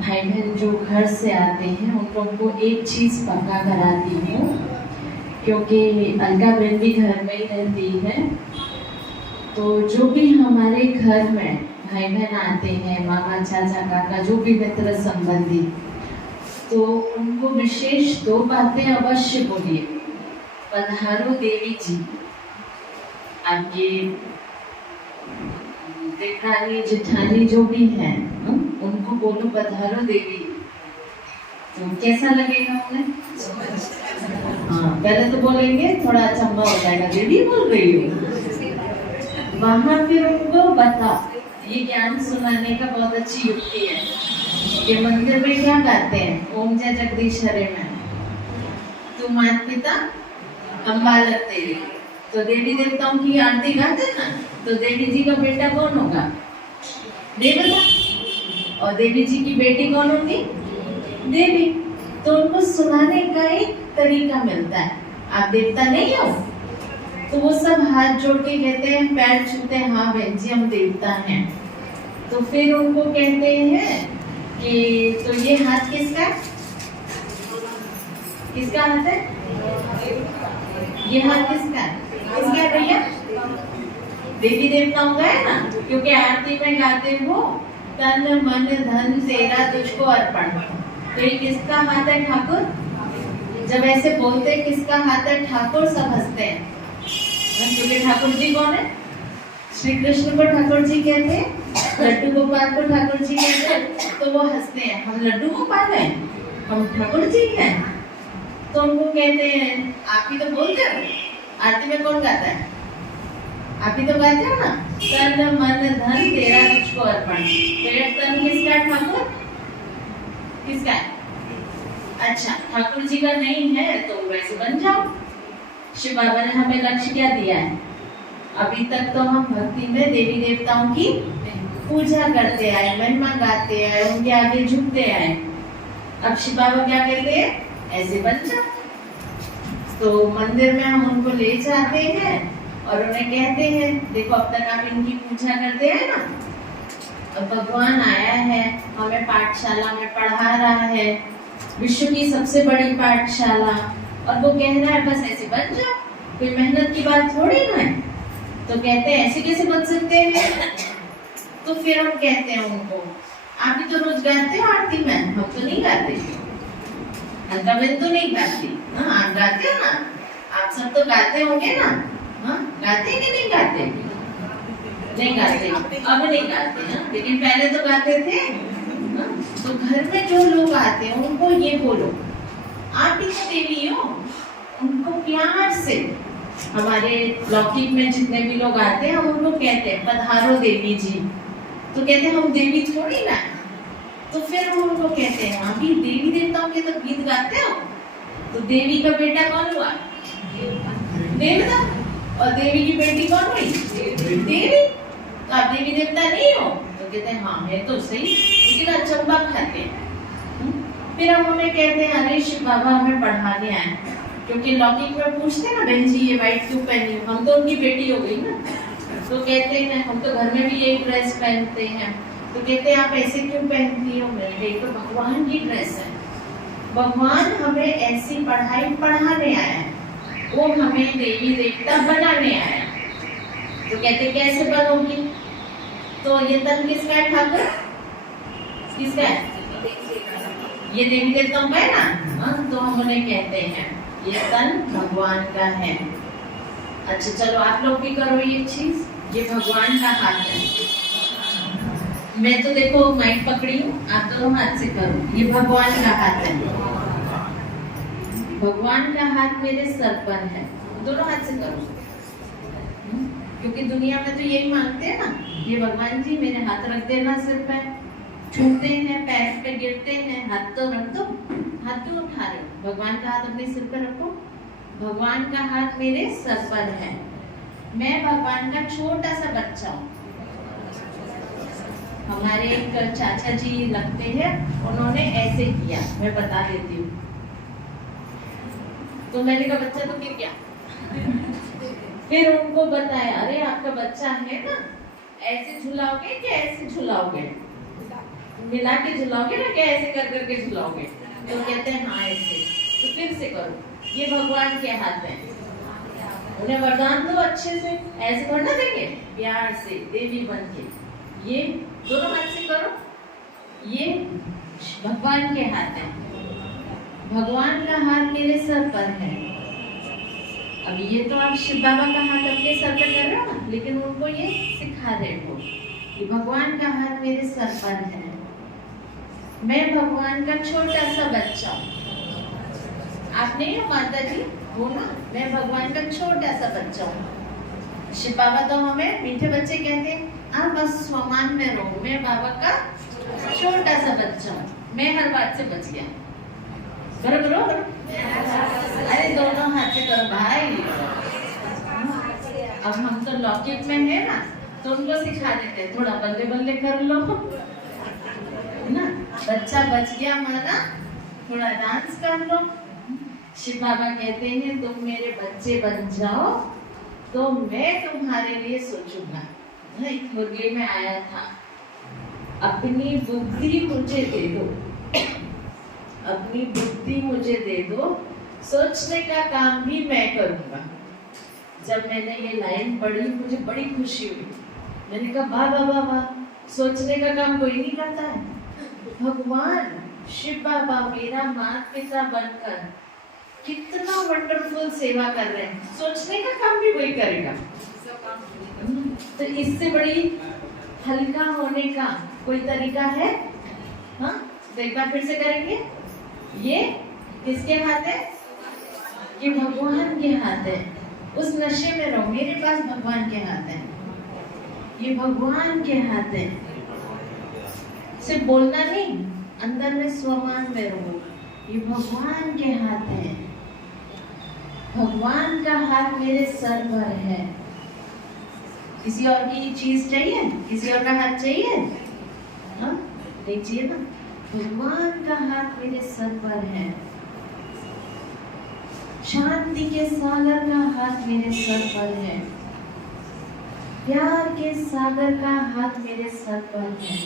भाई बहन जो घर से आते हैं उन लोगों को एक चीज़ पक्का कराती हूँ, क्योंकि अलका बहन भी घर में ही रहती है। तो जो भी हमारे घर में भाई बहन आते हैं, मामा चाचा काका जो भी मित्र संबंधी, तो उनको विशेष 2 बातें अवश्य बोलिए। पधारो देवी जी। आपके जेठानी जेठानी जो भी हैं उनको बोलो पधारो देवी। तो कैसा लगेगा उन्हें? हाँ, पहले तो बोलेंगे, थोड़ा अचंभा हो जाएगा, देवी बोल रही हो। वहां फिर उनको बताओ, ये ज्ञान सुनाने का बहुत अच्छी युक्ति है कि मंदिर में क्या गाते हैं, ओम जय जगदीश हरे में, तुम माता पिता हम बालक तेरे। तो देवी देवताओं की आरती गाते हैं ना, तो देवी जी का बेटा कौन होगा? देवता। और देवी जी की बेटी कौन होगी? देवी। तो उनको सुनाने का एक तरीका मिलता है, आप देवता नहीं हो? तो वो सब हाथ जोड़ के कहते हैं, पैर छूते हैं, हाँ बहन जी हम देवता हैं। तो फिर उनको कहते हैं कि तो ये हाथ किसका है? किसका हाथ है? ये हाथ किसका है? किसका है भैया? देवी देवताओं का है ना, क्योंकि आरती में गाते हो तन मन धन तेरा तुझको अर्पण। तो ये किसका हाथ है? ठाकुर। जब ऐसे बोलते हैं किसका हाथ है ठाकुर, सब हंसते हैं, क्योंकि ठाकुर जी कौन है? श्री कृष्ण को ठाकुर जी कहते हैं, लड्डू गोपाल को ठाकुर जी कहते हैं। तो वो हंसते हैं, हम लड्डू गोपाल हैं, हम ठाकुर जी हैं। तो उनको कहते हैं, आप ही तो बोलते हो, आरती में कौन गाता है? आप ही तो गाते हो ना, तन मन धन तेरा तुझको अर्पण। तो ये तन किसका है? ठाकुर। किसका है? अच्छा, ठाकुर जी का नहीं है तो वैसे बन जाओ। शिव बाबा ने हमें लक्ष्य क्या दिया है? अभी तक तो हम भक्ति में देवी देवताओं की पूजा करते आए, महिमा गाते आए, उनके आगे झुकते आए। अब शिव बाबा क्या कहते हैं? ऐसे बन जाओ। तो मंदिर में हम उनको ले जाते हैं और उन्हें कहते हैं, देखो अब तक आप इनकी पूजा करते हैं ना, अब भगवान आया है, हमें पाठशाला में पढ़ा रहा है, विश्व की सबसे बड़ी पाठशाला, और वो कह रहा है बस ऐसे बन जाओ, कोई मेहनत की बात थोड़ी ना है। तो कहते हैं ऐसे कैसे बन सकते हैं? तो फिर हम कहते हैं उनको, आप भी तो रोज गाते हो आरती में, हम तो नहीं गाते, अलका बहन तो नहीं गाती। हाँ, आप गाते हो ना, आप सब तो गाते होंगे ना। हाँ, गाते कि नहीं गाते? नहीं गाते, अब नहीं गाते हैं, लेकिन पहले तो गाते थे। तो घर में जो लोग आते हैं उनको ये बोलो, आप ही तो देवी हो। उनको प्यार से, हमारे लौकिक में जितने भी लोग आते हैं हम उनको कहते हैं पधारो देवी जी। तो कहते हैं हम देवी थोड़ी ना। तो फिर हम उनको कहते हैं, हाँ भी देवी देवताओं के तो गीत गाते हो, तो देवी का बेटा कौन हुआ? देवता। और देवी की बेटी कौन हुई? देवी। तो आप देवी देवता नहीं हो? तो कहते हैं हाँ है तो सही, लेकिन अचंबा खाते हैं। फिर हम उन्हें कहते हैं, अरे शिव बाबा हमें पढ़ाने आए, क्योंकि लौकिक में पूछते हैं ना, बहन जी ये व्हाइट क्यों पहनी हो? हम तो उनकी बेटी हो गई ना। तो कहते हैं हम तो घर में भी यही ड्रेस पहनते हैं। तो कहते हैं आप ऐसे क्यों पहनती हो? मेरे तो भगवान की ड्रेस है, भगवान हमें ऐसी पढ़ाई पढ़ाने आया है, वो हमें देवी देवता बनाने आया है। तो कहते कैसे बनोगी? तो ये तन किसका है? ठाकुर। किसका है? ये देवी देवताओं का है ना। हाँ, तो हम उन्हें कहते हैं ये तन भगवान का है। अच्छा चलो आप लोग भी करो ये चीज, ये भगवान का हाथ है। मैं तो देखो माइक पकड़ी हूँ, आप दोनों हाथ से करो, ये भगवान का हाथ है। भगवान का हाथ मेरे सर पर है, दोनों हाथ से करो, क्योंकि दुनिया में तो यही मांगते हैं ना, ये भगवान जी मेरे हाथ रख देना सिर पे। छूते हैं, पैर पे गिरते हैं, हाथ तो रख दो, हाथ क्यों उठा रहे हो? भगवान का हाथ अपने सिर पे रखो। भगवान का हाथ मेरे सर पर है, मैं भगवान का छोटा सा बच्चा हूँ। हमारे एक चाचा जी लगते हैं, उन्होंने ऐसे किया, मैं बता देती हूँ। तो मैंने कहा बच्चा तो गिर गया। फिर उनको बताया, अरे आपका बच्चा है ना, ऐसे झुलाओगे कि ऐसे झुलाओगे? मिला के झुलाओगे ना, क्या ऐसे कर करके झुलाओगे? तो कहते हैं हाँ ऐसे। तो फिर से करो, ये भगवान के हाथ में। उन्हें वरदान दो अच्छे से, ऐसे थोड़ा ना देंगे, प्यार से देवी बन के। ये दोनों हाथ से करो, ये भगवान के हाथ है। भगवान का हाथ मेरे सर पर है। अब ये तो आप शिव बाबा का हाथ अपने सर पर कर रहे हो ना, लेकिन उनको ये सिखा रहे हो कि भगवान का हाथ मेरे सर पर है। मैं भगवान का छोटा सा बच्चा हूँ। आप नहीं हो माता जी, हो ना? मैं भगवान का छोटा सा बच्चा हूँ। शिव बाबा तो हमें मीठे बच्चे कहते हैं, आप बस स्वमान में रहो, मैं बाबा का छोटा सा बच्चा हूँ, मैं हर बात से बच गया। करो करो करो, अरे दोनों हाथ से करो भाई। अब हम तो लौकिक में है ना, तो उनको सिखा देते हैं, थोड़ा बल्ले बल्ले कर लो ना, बच्चा बच गया माना, थोड़ा डांस कर लो। शिव बाबा कहते हैं तुम मेरे बच्चे बन जाओ तो मैं तुम्हारे लिए सोचूंगा। एक मुरली में आया था, अपनी बुद्धि मुझे दे दो, अपनी बुद्धि मुझे दे दो, सोचने का काम भी मैं करूंगा। जब मैंने ये लाइन पढ़ी मुझे बड़ी खुशी हुई। मैंने कहा वाह वाह वाह वाह, सोचने का काम कोई नहीं करता है। भगवान शिव बाबा मेरा माता पिता बनकर कितना वंडरफुल सेवा कर रहे हैं, सोचने का काम भी वही करेगा। तो इससे बड़ी हल्का होने का कोई तरीका है? हाँ, तो एक बार फिर से करेंगे। ये किसके हाथ है? ये भगवान के हाथ है। उस नशे में रहो, मेरे पास भगवान के हाथ है, ये भगवान के हाथ है। सिर्फ बोलना नहीं, अंदर में स्वमान में रहो, ये भगवान के हाथ है। भगवान का हाथ मेरे सर पर है। किसी और की चीज चाहिए? किसी और का हाथ चाहिए? हाँ, नहीं चाहिए ना। भगवान का हाथ मेरे सर पर है। शांति के सागर का हाथ मेरे सर पर है। प्यार के सागर का हाथ मेरे सर पर है।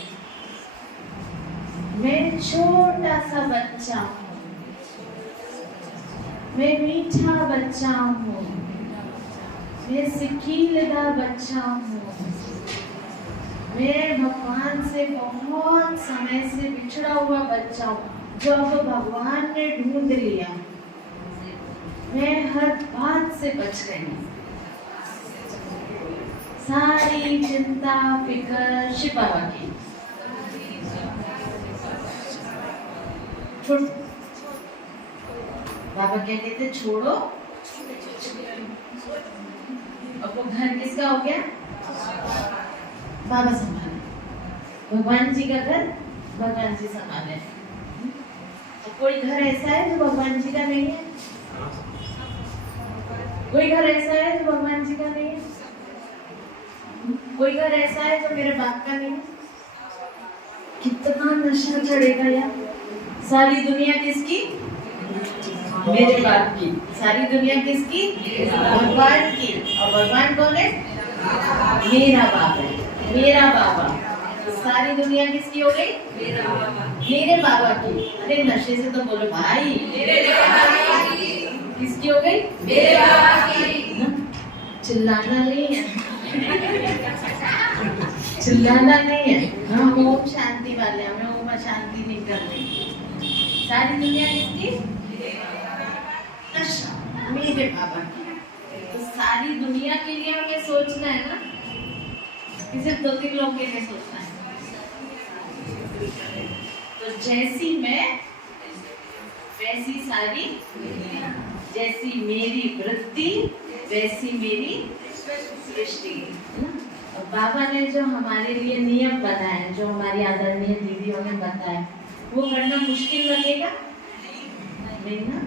मैं छोटा सा बच्चा हूँ, मैं मीठा बच्चा हूँ, मैं सिकीलदा बच्चा हूँ। मैं भगवान से बहुत समय से बिछड़ा हुआ बच्चा हूँ, जो अब भगवान ने ढूंढ लिया। मैं हर बात से बच गई, सारी चिंता फिकर शिव बाबा की। छोड़, बाबा क्या कहते, छोड़ो। अब वो घर किसका हो गया? बाबा संभाले। भगवान जी का घर भगवान जी संभाले। तो कोई घर ऐसा है जो भगवान जी का नहीं है? कोई घर ऐसा है जो भगवान जी का नहीं है? कोई घर ऐसा है जो मेरे बाप का नहीं है? कितना नशा चढ़ेगा यार। सारी दुनिया किसकी? मेरे बाप की। सारी दुनिया किसकी? भगवान की। और भगवान कौन है? मेरा बाप है, मेरा बाबा। तो सारी दुनिया किसकी हो गई? मेरे बाबा की। अरे नशे से तो बोलो भाई, किसकी हो गई? मेरे बाबा की। चिल्लाना नहीं है, चिल्लाना नहीं है। हम ओम शांति वाले, हमें ओम अशांति नहीं करनी। सारी दुनिया किसकी? नशा मेरे बाबा की। तो सारी दुनिया के लिए हमें सोचना है ना, कि सिर्फ 2-3 लोगों के लिए सोचना है। तो जैसी मैं वैसी सारी, जैसी मेरी वृत्ति वैसी मेरी सृष्टि। और बाबा ने जो हमारे लिए नियम बनाए, जो हमारी आदरणीय दीदियों ने बताए, वो करना मुश्किल लगेगा नहीं ना?